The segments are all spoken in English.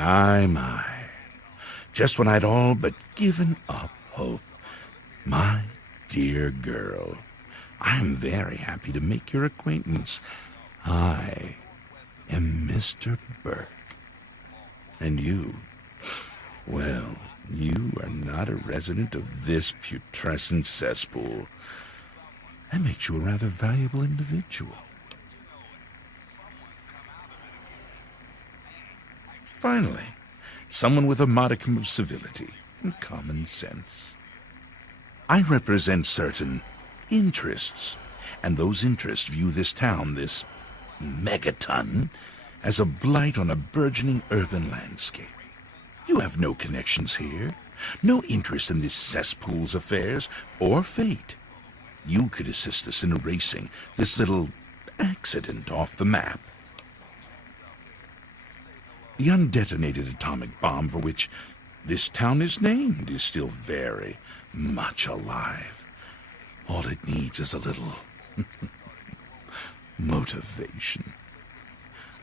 My. Just when I'd all but given up hope. My dear girl, I'm very happy to make your acquaintance. I am Mr. Burke. And you, well, you are not a resident of this putrescent cesspool. That makes you a rather valuable individual. Finally, someone with a modicum of civility and common sense. I represent certain interests, and those interests view this town, this megaton, as a blight on a burgeoning urban landscape. You have no connections here, no interest in this cesspool's affairs or fate. You could assist us in erasing this little accident off the map. The undetonated atomic bomb for which this town is named is still very much alive. All it needs is a little motivation.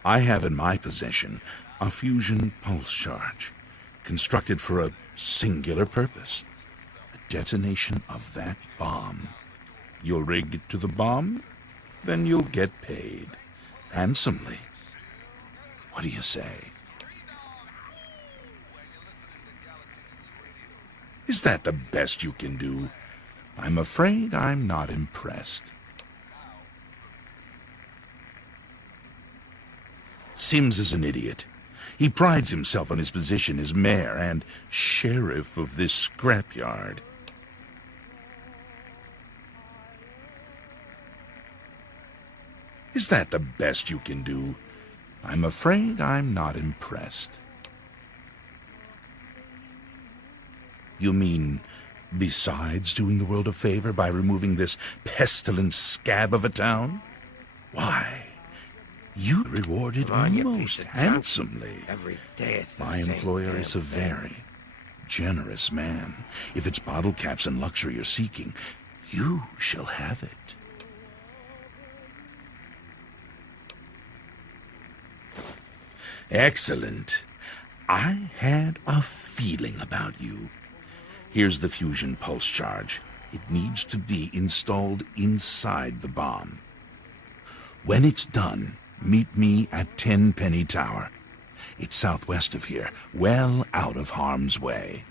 I have in my possession a fusion pulse charge, constructed for a singular purpose: the detonation of that bomb. You'll rig it to the bomb, then you'll get paid handsomely. What do you say? Is that the best you can do? I'm afraid I'm not impressed. Sims is an idiot. He prides himself on his position as mayor and sheriff of this scrapyard. Is that the best you can do? I'm afraid I'm not impressed. You mean, besides doing the world a favor by removing this pestilent scab of a town? Why, you rewarded most handsomely. Every day it's the My same employer damn is a thing. very generous man. If it's bottle caps and luxury you're seeking, you shall have it. Excellent. I had a feeling about you. Here's the fusion pulse charge. It needs to be installed inside the bomb. When it's done, meet me at 10 Penny Tower. It's southwest of here, well out of harm's way.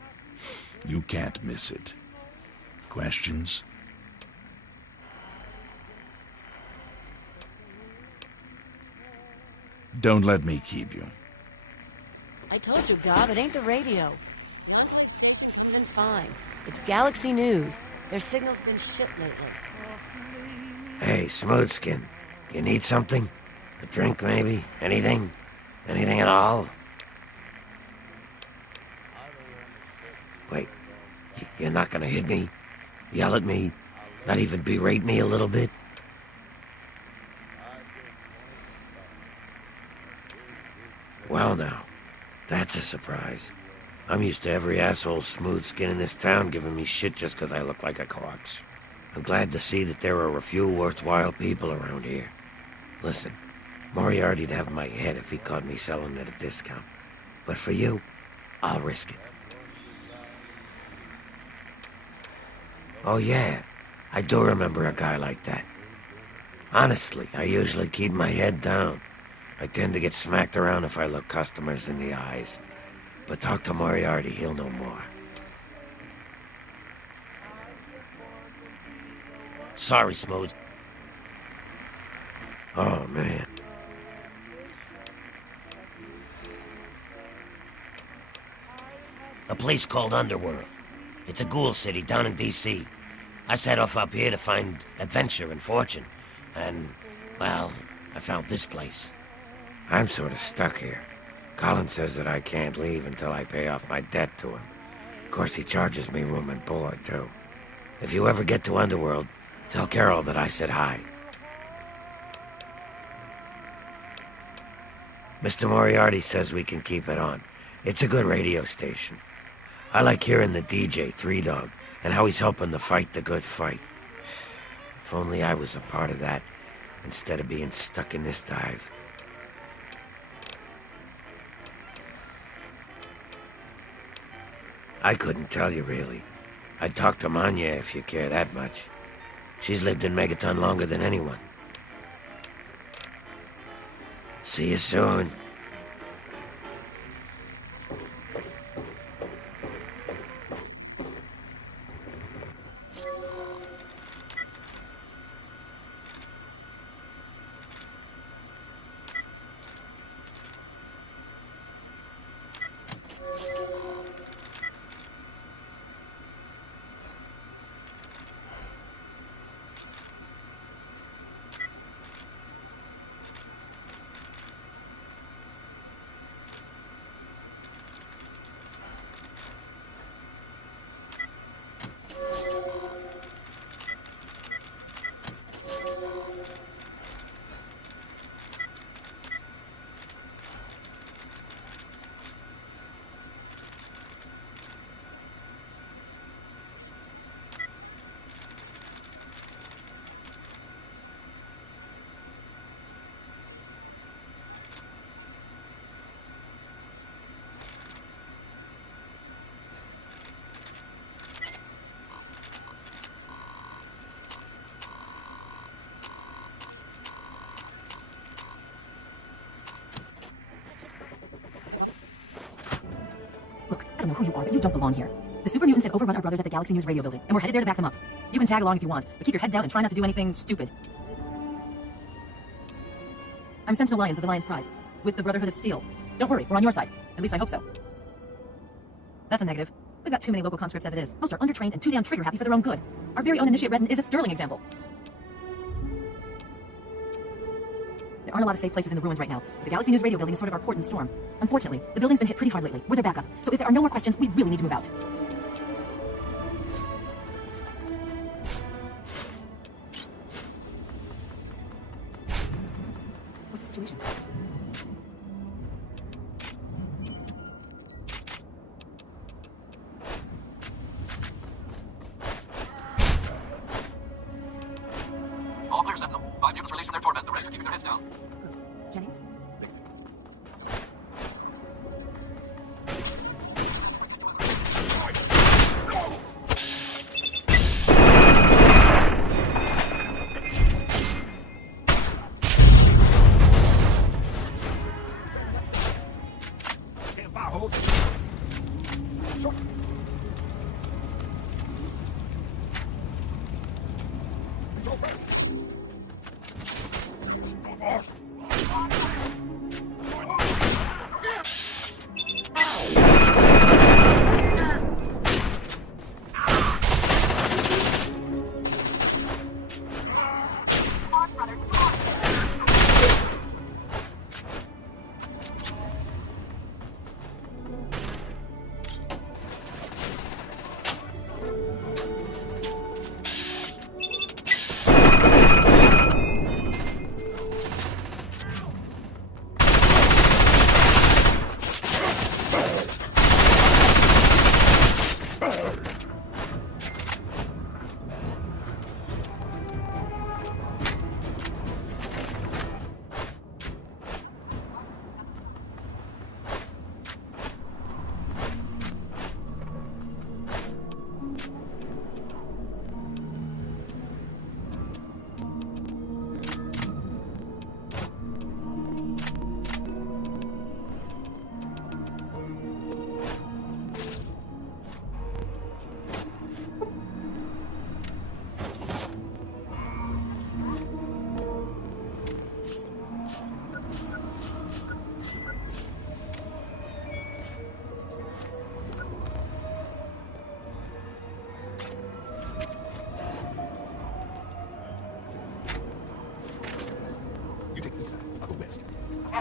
You can't miss it. Questions? Don't let me keep you. I told you, Gob, it ain't the radio. One place has been fine. It's Galaxy News. Their signal's been shit lately. Hey, Smoothskin, you need something? A drink, maybe? Anything? Anything at all? Wait, you're not gonna hit me? Yell at me? Not even berate me a little bit? Well now, that's a surprise. I'm used to every asshole Smoothskin in this town giving me shit just 'cause I look like a corpse. I'm glad to see that there are a few worthwhile people around here. Listen, Moriarty'd have my head if he caught me selling at a discount. But for you, I'll risk it. Oh yeah, I do remember a guy like that. Honestly, I usually keep my head down. I tend to get smacked around if I look customers in the eyes. But talk to Moriarty, he'll know more. Sorry, Smooth. Oh, man. A place called Underworld. It's a ghoul city down in D.C. I set off up here to find adventure and fortune. And, well, I found this place. I'm sort of stuck here. Colin says that I can't leave until I pay off my debt to him. Of course, he charges me room and board, too. If you ever get to Underworld, tell Carol that I said hi. Mr. Moriarty says we can keep it on. It's a good radio station. I like hearing the DJ, Three Dog, and how he's helping to fight the good fight. If only I was a part of that, instead of being stuck in this dive. I couldn't tell you, really. I'd talk to Manya if you care that much. She's lived in Megaton longer than anyone. See you soon. Look, I don't know who you are, but you don't belong here. The super mutants had overrun our brothers at the Galaxy News radio building, and we're headed there to back them up. You can tag along if you want, but keep your head down and try not to do anything stupid. I'm Sentinel Lions of the Lion's Pride, with the Brotherhood of Steel. Don't worry, we're on your side. At least I hope so. That's a negative. We've got too many local conscripts as it is. Most are undertrained and too damn trigger-happy for their own good. Our very own Initiate Redden is a sterling example. There aren't a lot of safe places in the ruins right now. The Galaxy News radio building is sort of our port in the storm. Unfortunately, the building's been hit pretty hard lately. We're their backup. So if there are no more questions, we really need to move out. What's the situation? All clear, Sentinel. 5 mutants released from their torment. The rest are keeping their heads down. Good. Jennings?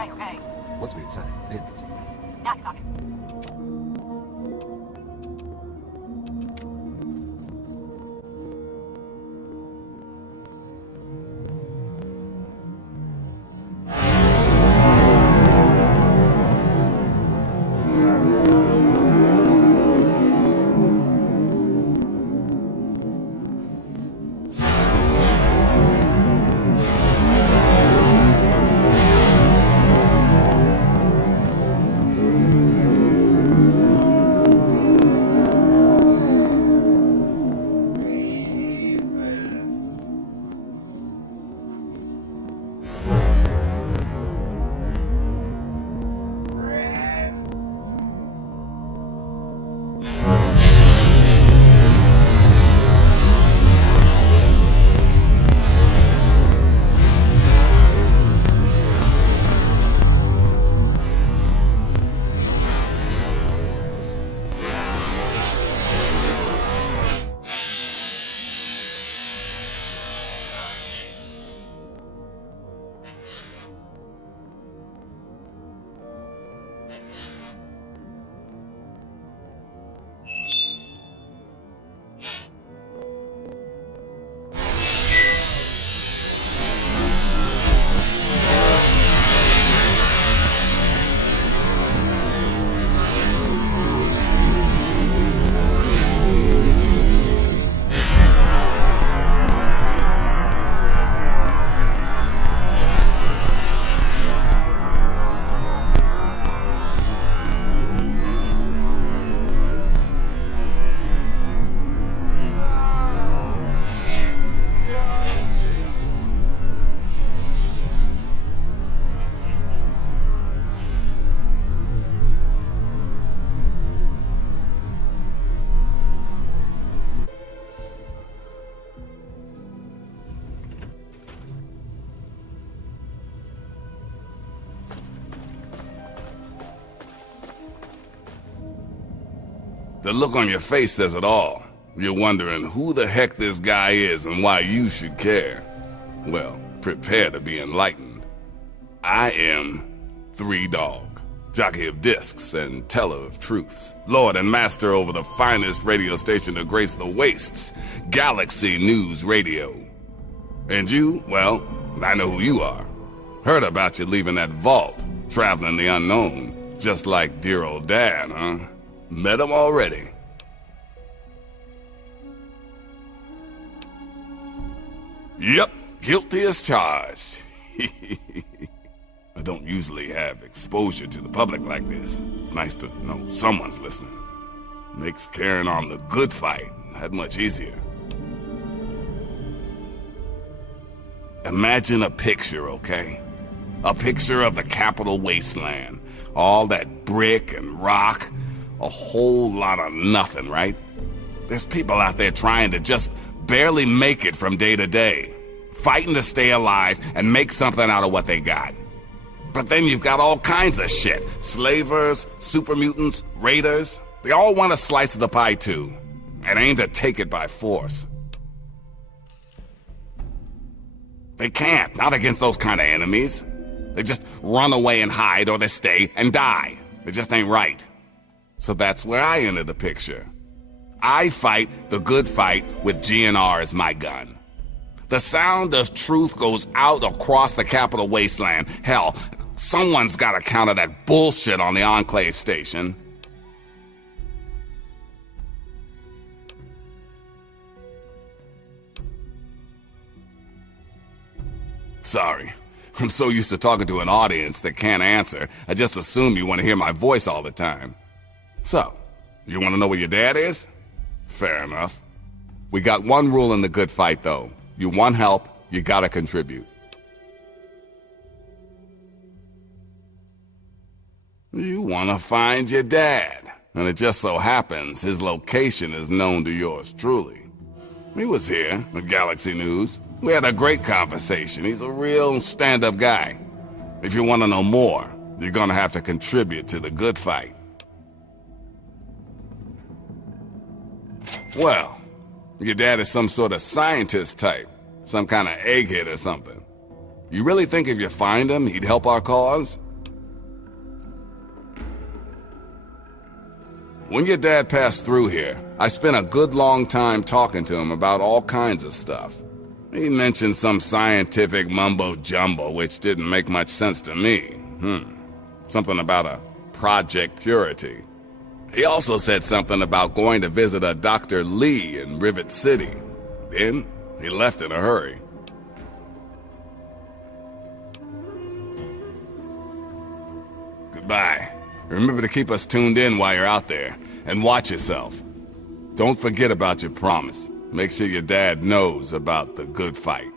Okay. Once we're inside, then it's... Yeah, copy. The look on your face says it all. You're wondering who the heck this guy is and why you should care. Well, prepare to be enlightened. I am 3 Dog, jockey of discs and teller of truths, lord and master over the finest radio station to grace the wastes, Galaxy News Radio. And you, well, I know who you are. Heard about you leaving that vault, traveling the unknown, just like dear old Dad, huh? Met him already. Yep, guilty as charged. I don't usually have exposure to the public like this. It's nice to know someone's listening. Makes carrying on the good fight that much easier. Imagine a picture, okay? A picture of the Capital Wasteland. All that brick and rock. A whole lot of nothing, right? There's people out there trying to just barely make it from day to day, fighting to stay alive and make something out of what they got. But then you've got all kinds of shit. Slavers, super mutants, raiders. They all want a slice of the pie too, and aim to take it by force. They can't, not against those kind of enemies. They just run away and hide, or they stay and die. It just ain't right. So that's where I enter the picture. I fight the good fight with GNR as my gun. The sound of truth goes out across the Capital Wasteland. Hell, someone's got to counter that bullshit on the Enclave station. Sorry, I'm so used to talking to an audience that can't answer, I just assume you want to hear my voice all the time. So, you want to know where your dad is? Fair enough. We got one rule in the good fight, though. You want help, you gotta contribute. You want to find your dad, and it just so happens his location is known to yours truly. He was here at Galaxy News. We had a great conversation. He's a real stand-up guy. If you want to know more, you're gonna have to contribute to the good fight. Well, your dad is some sort of scientist type, some kind of egghead or something. You really think if you find him, he'd help our cause? When your dad passed through here, I spent a good long time talking to him about all kinds of stuff. He mentioned some scientific mumbo-jumbo which didn't make much sense to me. Something about a Project Purity. He also said something about going to visit a Dr. Lee in Rivet City. Then, he left in a hurry. Goodbye. Remember to keep us tuned in while you're out there, and watch yourself. Don't forget about your promise. Make sure your dad knows about the good fight.